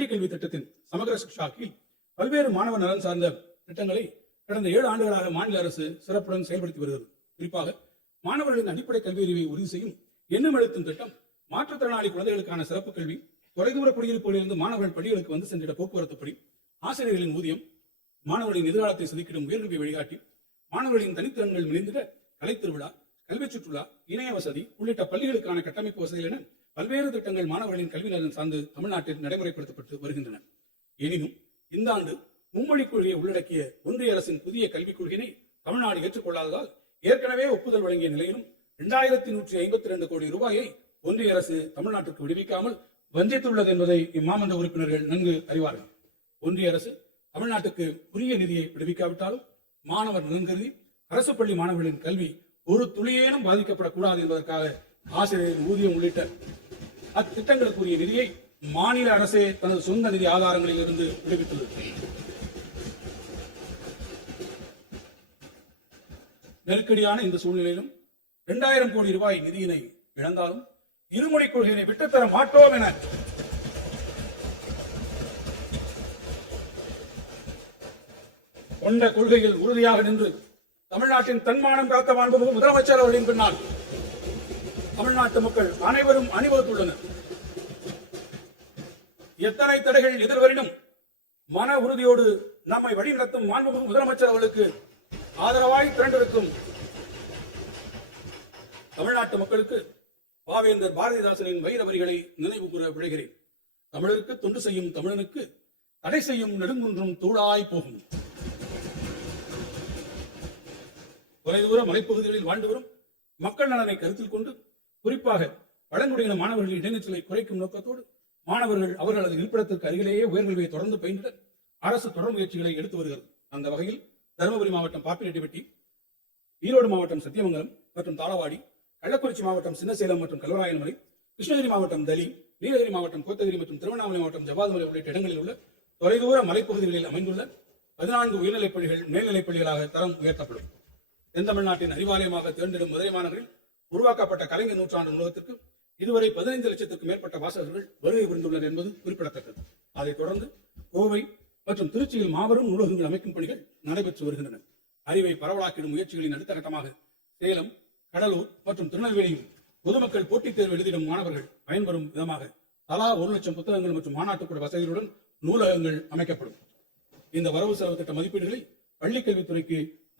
பள்ளி கல்வி திட்டத்தின் சமகர சிக்ஷா கீழ் பல்வேறு மாணவர் நலன் சார்ந்த திட்டங்களை கடந்த 7 ஆண்டுகளாக மாநில அரசு சிறப்புடன் செயல்படுத்தி வருகிறது. குறிப்பாக மாணவர்களின் அடிப்படை கல்வி அறிவை உறுதி செய்யும் எண்ணும் எழுத்தும் திட்டம், மாற்றுத்திறனாளி குழந்தைகளுக்கான சிறப்பு கல்வி, தொலைதூர குடியிருப்புகளிலிருந்து மாணவர்கள் பள்ளிகளுக்கு வந்து சென்றிட போக்குவரத்து படி, ஆசிரியர்களின் ஊதியம், மாணவர்களின் எதிர்காலத்தை செதுக்கிடும் உயர்கல்வி வழிகாட்டி, மாணவர்களின் தனித்திறன்கள் மிளிந்திட கலை திருவிழா, கல்வி சுற்றுலா, இணைய வசதி உள்ளிட்ட பள்ளிகளுக்கான கட்டமைப்பு வசதிகள் என பல்வேறு திட்டங்கள் மாணவர்களின் கல்வி நலன் சார்ந்து தமிழ்நாட்டில் நடைமுறைப்படுத்தப்பட்டு வருகின்றன. எனினும் இந்த ஆண்டு மும்மொழிக் கொள்கையை உள்ளடக்கிய ஒன்றிய அரசின் புதிய கல்விக் கொள்கையினை தமிழ்நாடு ஏற்றுக்கொள்ளாததால் ஏற்கனவே ஒப்புதல் வழங்கிய நிலையிலும் 2152 கோடி ரூபாயை ஒன்றிய அரசு தமிழ்நாட்டிற்கு விடுவிக்காமல் வஞ்சித்துள்ளது என்பதை இம்மாமன்ற உறுப்பினர்கள் நன்கு அறிவார்கள். ஒன்றிய அரசு தமிழ்நாட்டுக்கு உரிய நிதியை விடுவிக்காவிட்டாலும் மாணவர் நலன் கருதி அரசு பள்ளி மாணவர்களின் கல்வி ஒரு துளியேனும் பாதிக்கப்படக்கூடாது என்பதற்காக ஆசிரியரின் ஊதியம் உள்ளிட்ட அத்திட்டங்களுக்குரிய நிதியை மாநில அரசே தனது சொந்த நிதி ஆதாரங்களில் இருந்து விடுவித்துள்ளது. நெருக்கடியான இந்த சூழ்நிலையிலும் 2000 கோடி ரூபாய் நிதியினை இழந்தாலும் இருமொழிக் கொள்கையினை விட்டுத்தர மாட்டோம் என கொண்ட கொள்கையில் உறுதியாக நின்று தமிழ்நாட்டின் தன்மானம் காத்த மாண்புமிகு முதலமைச்சர் அவர்களின் பின்னால் தமிழ்நாட்டு மக்கள் அனைவரும் அணிவகுத்துள்ளனர். எத்தனை தடைகள் எதிர்வரினும் மன உறுதியோடு நம்மை வழிநடத்தும் மாண்புமிகு முதலமைச்சர் அவர்களுக்கு ஆதரவாய் திரண்டிருக்கும் தமிழ்நாட்டு மக்களுக்கு பாவேந்தர் பாரதிதாசனின் வைர வரிகளை நினைவு கூற விழைகிறேன். தமிழருக்கு தொண்டு செய்யும் தமிழனுக்கு தடை செய்யும் நெடுங்குன்றும் தூளாய் போகும். தொலைதூர மலைப்பகுதிகளில் வாழ்ந்து வரும் மக்கள் நலனை கருத்தில் கொண்டு குறிப்பாக பழங்குடியின மாணவர்களின் இடைநிற்றலை குறைக்கும் நோக்கத்தோடு மாணவர்கள் அவர்களது இருப்பிடத்திற்கு அருகிலேயே உயர்கல்வியை தொடர்ந்து பயின்ற அரசு தொடர் முயற்சிகளை எடுத்து வருகிறது. அந்த வகையில் தருமபுரி மாவட்டம் பாப்பிரெட்டிப்பட்டி, ஈரோடு மாவட்டம் சத்தியமங்கலம் மற்றும் தாளவாடி, கள்ளக்குறிச்சி மாவட்டம் சின்னசேலம் மற்றும் கல்வராயன்மலை, கிருஷ்ணகிரி மாவட்டம் தலி, நீலகிரி மாவட்டம் கோத்தகிரி மற்றும் திருவண்ணாமலை மாவட்டம் ஜவ்வாதுமலை உள்ளிட்ட இடங்களில் உள்ள தொலைதூர மலைப்பகுதிகளில் அமைந்துள்ள 14 உயர்நிலைப் பள்ளிகள் மேல்நிலைப் பள்ளிகளாக தரம் உயர்த்தப்படும். தென் தமிழ்நாட்டின் அறிவாலயமாக தேர்ந்தெடும் மதுரை மாநகரில் உருவாக்கப்பட்ட கலைஞர் நூற்றாண்டு நூலகத்திற்கு இதுவரை 15 லட்சத்திற்கும் மேற்பட்ட வாசகர்கள் வருகை புரிந்துள்ளனர் என்பது குறிப்பிடத்தக்கது. அதைத் தொடர்ந்து கோவை மற்றும் திருச்சியில் மாபெரும் நூலகங்கள் அமைக்கும் பணிகள் நடைபெற்று வருகின்றன. அறிவை பரவலாக்கிடும் முயற்சிகளின் அடுத்த கட்டமாக சேலம், கடலூர் மற்றும் திருநெல்வேலியில் பொதுமக்கள் போட்டித் தேர்வு எழுதிடும் மாணவர்கள் பயன்பெறும் விதமாக தலா 1 லட்சம் புத்தகங்கள் மற்றும் மாநாட்டுக்கூட வசதிகளுடன் நூலகங்கள் அமைக்கப்படும். இந்த வரவு செலவு திட்ட மதிப்பீடுகளில் பள்ளிக்கல்வித்துறைக்கு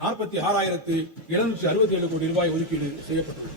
46,767 கோடி ரூபாய் ஒதுக்கீடு செய்யப்பட்டுள்ளது.